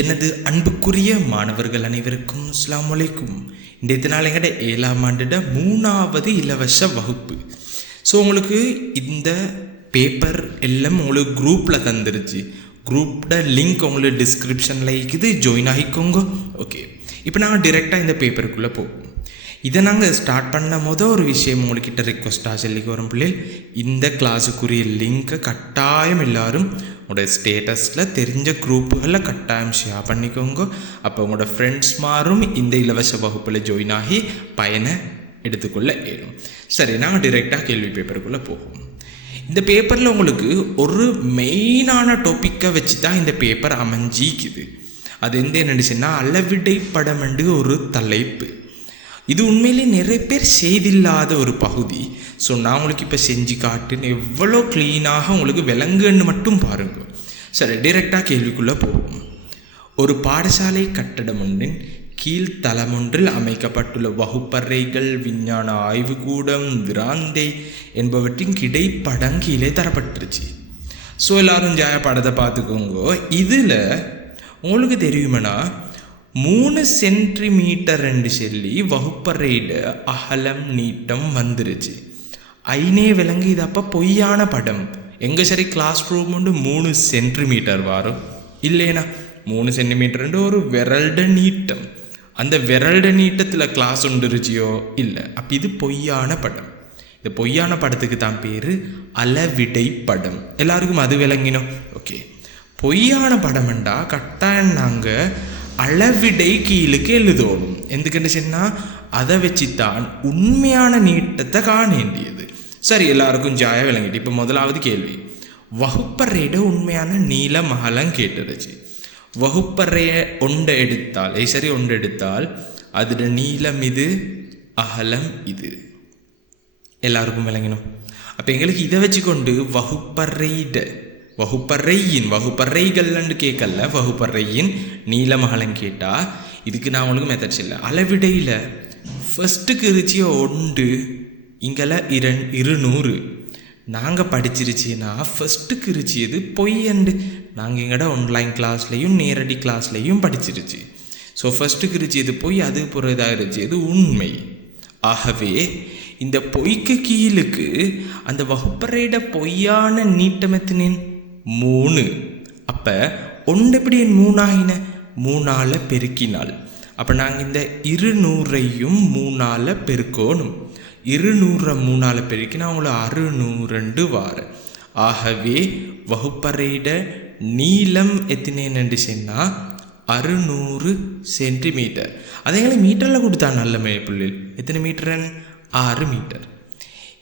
எனது அன்புக்குரிய மாணவர்கள் அனைவருக்கும் அஸ்ஸலாமு அலைக்கும். இன்றைய தினால் எங்கட? ஏழாம் ஆண்டிட மூணாவது இலவச வகுப்பு. ஸோ உங்களுக்கு இந்த பேப்பர் எல்லாம் உங்களுக்கு குரூப்பில் தந்துருச்சு. குரூப்போட லிங்க் உங்களுக்கு டிஸ்கிரிப்ஷனில் இருக்குது. ஜாயின் ஆகிக்கோங்க. ஓகே இப்போ நாங்கள் டிரெக்டாக இந்த பேப்பருக்குள்ளே போவோம். இதை நாங்கள் ஸ்டார்ட் பண்ண முத ஒரு விஷயம் உங்கள்கிட்ட ரிக்வஸ்ட்டாக சொல்லிக்கு வரும் பிள்ளைகள். இந்த கிளாஸுக்குரிய லிங்க்கை கட்டாயம் எல்லாரும் உங்களோட ஸ்டேட்டஸில் தெரிஞ்ச குரூப்புகளில் கட்டாயம் ஷேர் பண்ணிக்கோங்க. அப்போ உங்களோட ஃப்ரெண்ட்ஸ் மாரும் இந்த இலவச வகுப்பில் ஜாயின் ஆகி பயனை எடுத்துக்கொள்ள ஏறும் சரி நாங்கள் டிரெக்டாக கேள்வி பேப்பருக்குள்ளே போவோம். இந்த பேப்பரில் உங்களுக்கு ஒரு மெயினான டாப்பிக்கை வச்சு தான் இந்த பேப்பர் அமைஞ்சிக்குது. அது எந்த என்னச்சுன்னா அளவிடை படம் என்று ஒரு தலைப்பு. இது உண்மையிலே நிறைய பேர் செய்தில்லாத ஒரு பகுதி. ஸோ நான் உங்களுக்கு இப்போ செஞ்சு காட்டுன்னு எவ்வளோ க்ளீனாக உங்களுக்கு விளங்குன்னு மட்டும் பாருங்க. சரி டைரெக்டாக கேள்விக்குள்ளே போவோம். ஒரு பாடசாலை கட்டடம் ஒன்றின் கீழ்த்தளம் அமைக்கப்பட்டுள்ள வகுப்பறைகள் விஞ்ஞான ஆய்வுக்கூடம் விராந்தை என்பவற்றின் கிடைப்படம் கீழே தரப்பட்டுருச்சு. ஸோ எல்லாரும் ஜாய படத்தை பார்த்துக்கோங்க. இதில் உங்களுக்கு தெரியுமானா? மூணு சென்டிமீட்டர் ரெண்டு சொல்லி வகுப்பறையிட அகலம் நீட்டம் வந்துருச்சு. ஐனே விலங்கு இது அப்போ பொய்யான படம். எங்கே சரி கிளாஸ் ரூம் உண்டு மூணு சென்டிமீட்டர் வரும் இல்லைனா மூணு சென்டிமீட்டர் ஒரு விரல்ட நீட்டம். அந்த விரல்ட நீட்டத்தில் கிளாஸ் உண்டுருச்சியோ? இல்லை. அப்போ இது பொய்யான படம். இந்த பொய்யான படத்துக்கு தான் பேர் அளவிடை படம். எல்லாருக்கும் அது விளங்கினோம். ஓகே. பொய்யான படம்ண்டா கட்டாயம் நாங்கள் அளவிடைக்கு கீழுக்கு எழுதணும் எதுக்குன்னு சொன்னால் அதை வச்சு தான் உண்மையான நீட்டத்தை காணேண்டியது சரி எல்லாருக்கும் ஜாய விளங்கிட்டு இப்போ முதலாவது கேள்வி. வகுப்பறையிட உண்மையான நீல மகளம் கேட்டுருச்சு வகுப்பறைய ஒன்றை எடுத்தால் ஏய் சரி ஒன்று எடுத்தால் அதோட நீளம் இது அகலம் இது. எல்லாருக்கும் விளங்கணும். அப்போ எங்களுக்கு இதை வச்சுக்கொண்டு வகுப்பறையிட வகுப்பறையின் வகுப்பறைகள்னு கேட்கல வகுப்பறையின் நீளமகலம் கேட்டால் இதுக்கு நான் உங்களுக்கு மெத்தட்ஸ் இல்லை அளவிடையில் ஃபஸ்ட்டுக்கு இருச்சிய ஒன்று இங்கெல்லாம் இரண் இருநூறு. நாங்கள் படிச்சிருச்சின்னா ஃபஸ்ட்டுக்கு இருச்சியது பொய்யண்டு நாங்கள் எங்கட ஆன்லைன் கிளாஸ்லேயும் நேரடி கிளாஸ்லேயும் படிச்சிருச்சு. ஸோ ஃபஸ்ட்டுக்கு இருச்சியது பொய் அது புறதாக இருச்சியது உண்மை. ஆகவே இந்த பொய்க்கு கீழுக்கு அந்த வகுப்பறையிட பொய்யான நீட்டமெத்தினேன் மூணு. அப்போ ஒன்று எப்படி என் மூணாயின? மூணால பெருக்கினால். அப்போ நாங்கள் இந்த இருநூறையும் மூணால பெருக்கணும். இருநூறை மூணால பெருக்கினா அவங்கள அறுநூறுண்டு வார. ஆகவே வகுப்பறையிட நீளம் எத்தினேன்னு சொன்னால் அறுநூறு சென்டிமீட்டர். அதே மீட்டரில் கொடுத்தா நல்ல மே பிள்ளைகள் எத்தனை மீட்டருங்க ஆறு மீட்டர்.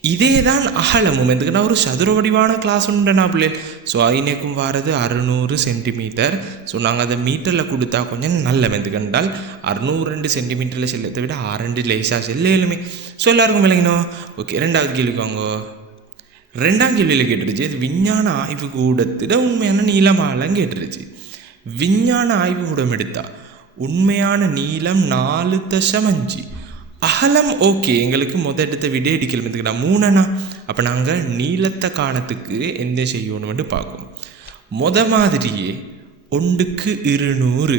இதே தான் அகலமும் எதுக்குன்னா ஒரு சதுர வடிவான கிளாஸ் உண்டுனா பிள்ளைகள் ஸோ ஐநேக்கும் வாரது அறுநூறு சென்டிமீட்டர் ஸோ நாங்கள் அதை மீட்டரில் கொடுத்தா கொஞ்சம் நல்ல எதுக்கண்டால் அறுநூறு ரெண்டு சென்டிமீட்டரில் செல்லத்தை விட ஆறு லேசாக செல்லையிலுமே ஸோ எல்லாருக்கும் விளங்கினோம். ஓகே ரெண்டாவது கேள்விக்காங்க ரெண்டாம் கேள்வியில் கேட்டுருச்சு இது விஞ்ஞான ஆய்வு கூடத்திட உண்மையான நீளமாலம் கேட்டுருச்சு விஞ்ஞான ஆய்வு கூடம் எடுத்தா உண்மையான நீளம் நாலு தசம் அஞ்சு அகலம் ஓகே எங்களுக்கு முத எடுத்த விட அடிக்கல நான் மூணனா? அப்போ நாங்கள் நீளத்தை காணத்துக்கு எந்த செய்யணும்னு பார்க்கும். முத மாதிரியே ஒன்றுக்கு இருநூறு.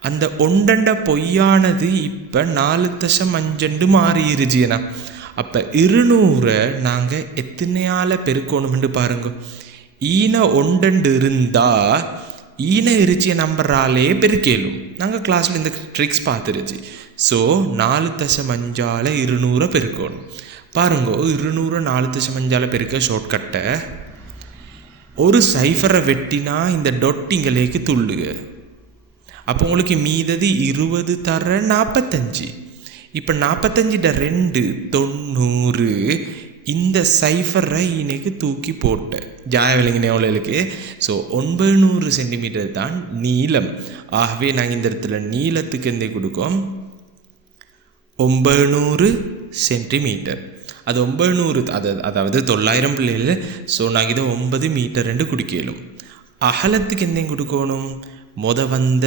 அந்த ஒண்டண்ட பொய்யானது இப்போ நாலு தசம் அஞ்சண்டு மாறிடுச்சுனா அப்போ இருநூறை நாங்கள் எத்தனையால் பெருக்கணும்னு பாருங்க. ஈன ஒண்டண்டு இருந்தால் ஈன இருச்சிய நம்பராலே பெருக்கேலும். நாங்கள் கிளாஸில் இந்த ட்ரிக்ஸ் பார்த்துருச்சு ஸோ நாலு தசம் அஞ்சால் இருநூறை பெருக்கணும். பாருங்க இருநூறு நாலு தசம் அஞ்சால் பெருக்க ஷார்ட்கட்டை ஒரு சைஃபரை வெட்டினா இந்த டொட்டிங்களுக்கு துள்ளுக. அப்போ உங்களுக்கு மீதது இருபது தர நாற்பத்தஞ்சு இப்போ நாற்பத்தஞ்சிட்ட ரெண்டு தொண்ணூறு இந்த சைஃபரை இன்னைக்கு தூக்கி போட்டேன் ஜாய விலங்கின இருக்குது ஸோ ஒன்பது நூறு சென்டிமீட்டர் தான் நீளம். ஆகவே நாங்கள் இந்த இடத்துல நீளத்துக்கு இருந்தே கொடுக்கோம்? ஒம்பது சென்டிமீட்டர் அது ஒம்பது அது அதாவது தொள்ளாயிரம் பிள்ளைகள் ஸோ நாங்கள் இதை ஒன்பது மீட்டர் ரெண்டு குடிக்கலும். அகலத்துக்கு எந்தையும் கொடுக்கணும்? மொத வந்த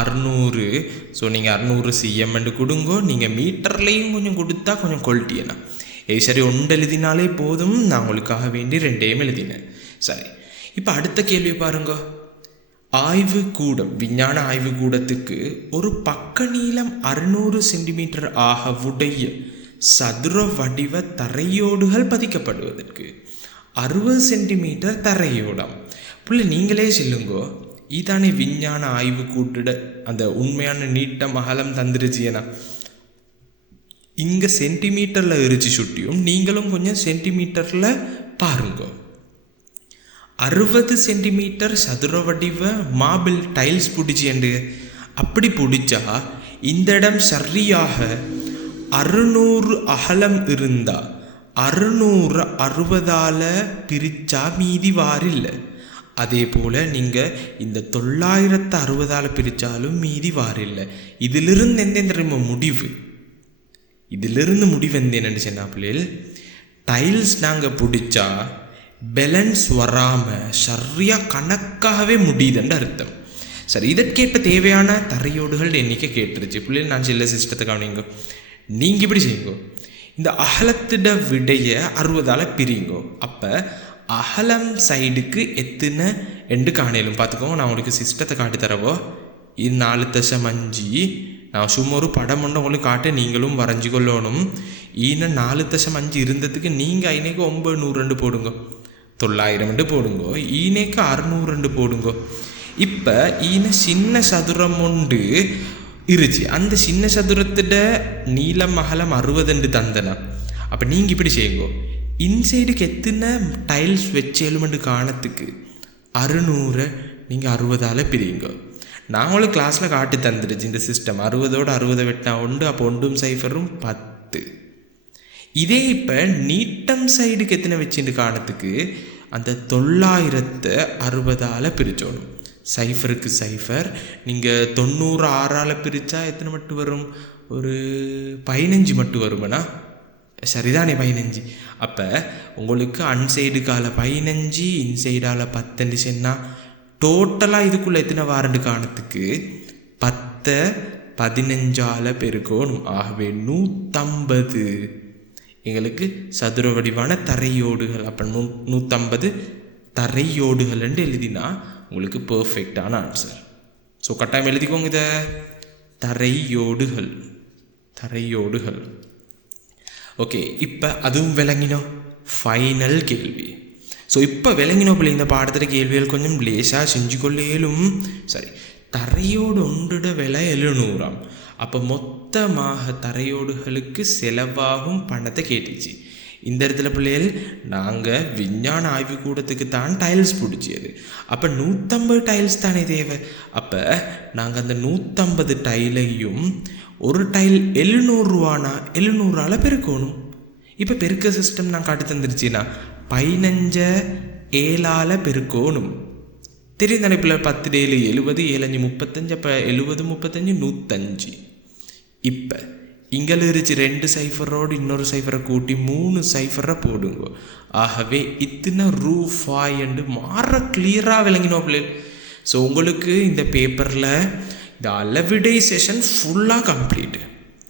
அறுநூறு. ஸோ நீங்கள் அறுநூறு சிஎம்ன்னு கொடுங்கோ. நீங்கள் மீட்டர்லேயும் கொஞ்சம் கொடுத்தா கொஞ்சம் குவாலிட்டி என்ன? சரி ஒன்று எழுதினாலே போதும் நான் உங்களுக்காக வேண்டி ரெண்டையும் எழுதினேன். சரி இப்போ அடுத்த கேள்வி பாருங்க. ஆய்வு கூடம் விஞ்ஞான ஆய்வு கூடத்துக்கு ஒரு பக்க நீளம் அறுநூறு சென்டிமீட்டர் ஆக உடைய சதுர வடிவ தரையோடுகள் பதிக்கப்படுவதற்கு அறுபது சென்டிமீட்டர் தரையோடம். புள்ள நீங்களே சொல்லுங்கோ. இதானே விஞ்ஞான ஆய்வு கூட்டிட அந்த உண்மையான நீட்டம் அகலம் தந்துருச்சியனா இங்கே சென்டிமீட்டரில் எரிச்சு சுட்டியும் நீங்களும் கொஞ்சம் சென்டிமீட்டரில் பாருங்க. அறுபது சென்டிமீட்டர் சதுர வடிவ மார்பிள் டைல்ஸ் பிடிச்சிண்டு அப்படி பிடிச்சா இந்த இடம் சரியாக அறுநூறு அகலம் இருந்தால் அறுநூறு அறுபதால பிரித்தா மீதி வாரில்லை. அதே போல் நீங்கள் இந்த தொள்ளாயிரத்து அறுபதால் பிரித்தாலும் மீதி வாரில்லை. இதிலிருந்து எந்த தெரியுமா முடிவு? இதிலிருந்து முடிவு என்னென்னு என்னன்னு டைல்ஸ் நாங்கள் பிடிச்சா பேலன்ஸ் வராமல் சரியாக கணக்காகவே முடியுதுன்ற அர்த்தம். சரி இதற்கேற்ப தேவையான தரையோடுகள் எண்ணிக்கை கேட்டுருச்சு. பிள்ளைகள் நான் சில சிஸ்டத்தை கவனிங்கோ. நீங்கள் இப்படி செய்யுங்க. இந்த அகலத்திட விடைய அறுபதால் பிரியுங்கோ. அப்போ அகலம் சைடுக்கு எத்தனை எண்டு காணையிலும் பார்த்துக்கோங்க நான் உங்களுக்கு சிஸ்டத்தை காட்டி தரவோ இது நாலு தசம் அஞ்சு நான் சும்மா ஒரு படம் ஒன்று உங்களுக்கு காட்ட நீங்களும் வரைஞ்சி கொள்ளணும். ஈன நாலு தசம் அஞ்சு இருந்ததுக்கு நீங்கள் ஐநேக்கு ஒம்பது நூறு ரெண்டு போடுங்க. தொள்ளாயிரம் ரெண்டு போடுங்க ஈனேக்கு அறுநூறு ரெண்டு போடுங்க. இப்போ ஈன சின்ன சதுரம் உண்டு இருச்சு. அந்த சின்ன சதுரத்திட நீளம் அகலம் அறுபதுண்டு தந்தனா. அப்போ நீங்கள் இப்படி செய்யுங்க. இன்சைடுக்கு எத்தனை டைல்ஸ் வச்சேலுமெண்டு காணத்துக்கு? அறுநூறு நீங்கள் அறுபதால் பிரியுங்க. நாங்களும் கிளாஸில் காட்டி தந்துடுச்சு இந்த சிஸ்டம் அறுபதோடு அறுபதை வெட்டினா உண்டு அப்போ ஒன்றும் சைஃபரும் பத்து. இதே இப்போ நீட்டம் சைடுக்கு எத்தனை வச்சுட்டு காணத்துக்கு அந்த தொள்ளாயிரத்தை அறுபதால் பிரிச்சோணும். சைஃபருக்கு சைஃபர் நீங்கள் தொண்ணூறு ஆறால் பிரித்தா எத்தனை மட்டும் வரும்? ஒரு பதினஞ்சு மட்டும் வருமண்ணா சரிதானே பதினஞ்சு. அப்போ உங்களுக்கு அன்சைடுக்கால பதினஞ்சு இன்சைடால் பத்தஞ்சு சென்னா டோட்டலாக இதுக்குள்ளே எத்தனை வாரண்டு காணத்துக்கு? பத்தை பதினஞ்சால் பெருக்கணும். ஆகவே நூற்றம்பது எங்களுக்கு சதுர வடிவான தரையோடுகள். அப்போ நூ நூற்றம்பது தரையோடுகள்ன்ட்டு எழுதினா உங்களுக்கு பர்ஃபெக்டான ஆன்சர் ஸோ கட்டாயம் எழுதிக்கோங்க இதை. தரையோடுகள். தரையோடுகள். ஓகே இப்போ அதுவும் விளங்கினோம். ஃபைனல் கேள்வி. ஸோ இப்போ விளங்கினோ பிள்ளை இந்த பாடத்தில் கேள்விகள் கொஞ்சம் லேசாக செஞ்சு கொள்ளேலும் சரி தரையோடு ஒன்றுட விலை எழுநூறாம். அப்போ மொத்தமாக தரையோடுகளுக்கு செலவாகும் பணத்தை கேட்டுச்சு. இந்த இடத்துல பிள்ளைகள் நாங்கள் விஞ்ஞான ஆய்வு கூடத்துக்கு தான் டைல்ஸ் பிடிச்சியது. அப்போ நூற்றம்பது டைல்ஸ் தானே தேவை? அப்போ நாங்கள் அந்த நூற்றம்பது டைலையும் ஒரு டைல் எழுநூறுவானா எழுநூறால் பெருக்கணும். இப்போ பெருக்க சிஸ்டம் நான் காட்டி தந்துருச்சுன்னா பதினஞ்ச ஏழால் பெருக்கோணும். தெரியும் பிள்ளை பத்து ஏழு எழுபது ஏழஞ்சு முப்பத்தஞ்சு அப்போ எழுபது முப்பத்தஞ்சு நூற்றஞ்சு இப்போ இங்கே இருந்துச்சு ரெண்டு சைஃபரோடு இன்னொரு சைஃபரை கூட்டி மூணு சைஃபரை போடுங்க. ஆகவே இத்தனை ரூ ஃபாய் என்று மாற கிளியராக விளங்கினோம் பிள்ளை ஸோ உங்களுக்கு இந்த பேப்பரில் இந்த அளவிடை செஷன் ஃபுல்லாக கம்ப்ளீட்டு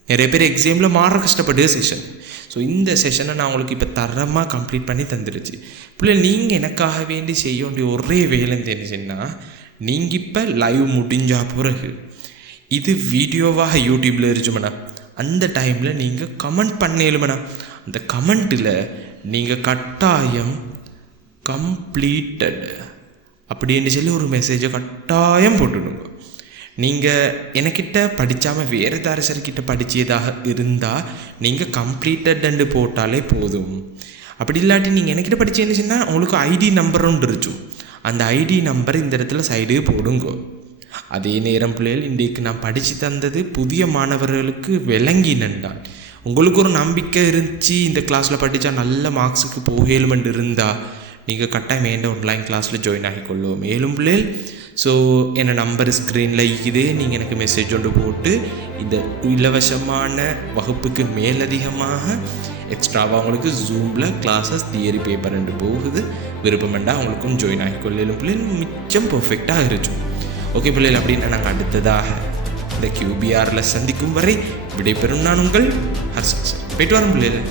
நிறைய பேர் எக்ஸாமில் மாற கஷ்டப்பட்டு செஷன் ஸோ இந்த செஷனை நான் உங்களுக்கு இப்போ தரமாக கம்ப்ளீட் பண்ணி தந்துடுச்சு. பிள்ளை நீங்கள் எனக்காக வேண்டி செய்ய வேண்டிய ஒரே வேலை தெரிஞ்சுன்னா நீங்கள் இப்போ லைவ் முடிஞ்சா பிறகு இது வீடியோவாக யூடியூப்பில் இருச்சுமண்ணா அந்த டைமில் நீங்கள் கமெண்ட் பண்ணலுமண்ணா அந்த கமெண்ட்டில் நீங்கள் கட்டாயம் கம்ப்ளீட்டட் அப்படின்னு சொல்லி ஒரு மெசேஜை கட்டாயம் போட்டுடுங்க. நீங்கள் எனக்கிட்ட படித்தாமல் வேறு தாரசர்கிட்ட படித்ததாக இருந்தால் நீங்கள் கம்ப்ளீட்டட்ன்னு போட்டாலே போதும். அப்படி இல்லாட்டி நீங்கள் எனக்கிட்ட படித்தேன்னு சொன்னால் உங்களுக்கு ஐடி நம்பர் ஒன்று இருக்கும் அந்த ஐடி நம்பர் இந்த இடத்துல சைடு போடுங்க. அதே நேரம் பிள்ளைகள் இன்றைக்கு நான் படித்து தந்தது புதிய மாணவர்களுக்கு விளங்கி நண்டான் உங்களுக்கு ஒரு நம்பிக்கை இருந்துச்சு இந்த கிளாஸில் படித்தா நல்ல மார்க்ஸுக்கு போகலுமென்று இருந்தால் நீங்கள் கட்டாயம் வேண்ட ஆன்லைன் கிளாஸில் ஜாயின் ஆகிக்கொள்ளும். மேலும் பிள்ளைகள் ஸோ என்னை நம்பர் ஸ்க்ரீனில் இருக்குது நீங்கள் எனக்கு மெசேஜ் ஒன்று போட்டு இந்த இலவசமான வகுப்புக்கு மேலதிகமாக எக்ஸ்ட்ராவாக உங்களுக்கு ஜூமில் கிளாஸஸ் தியரி பேப்பர் ரெண்டு போகுது. விருப்பமெண்டா அவங்களுக்கும் ஜாயின் ஆகிக்கொள்ளும் பிள்ளைகள் மிச்சம் பர்ஃபெக்டாக இருக்கும். ஓகே பிள்ளைகள் அப்படின்னு நாங்கள் அடுத்ததாக இந்த கியூபிஆரில் சந்திக்கும் வரை விடைபெறும் நான் உங்கள் ஹர்ஷன் போயிட்டு வரோம் பிள்ளைகள்.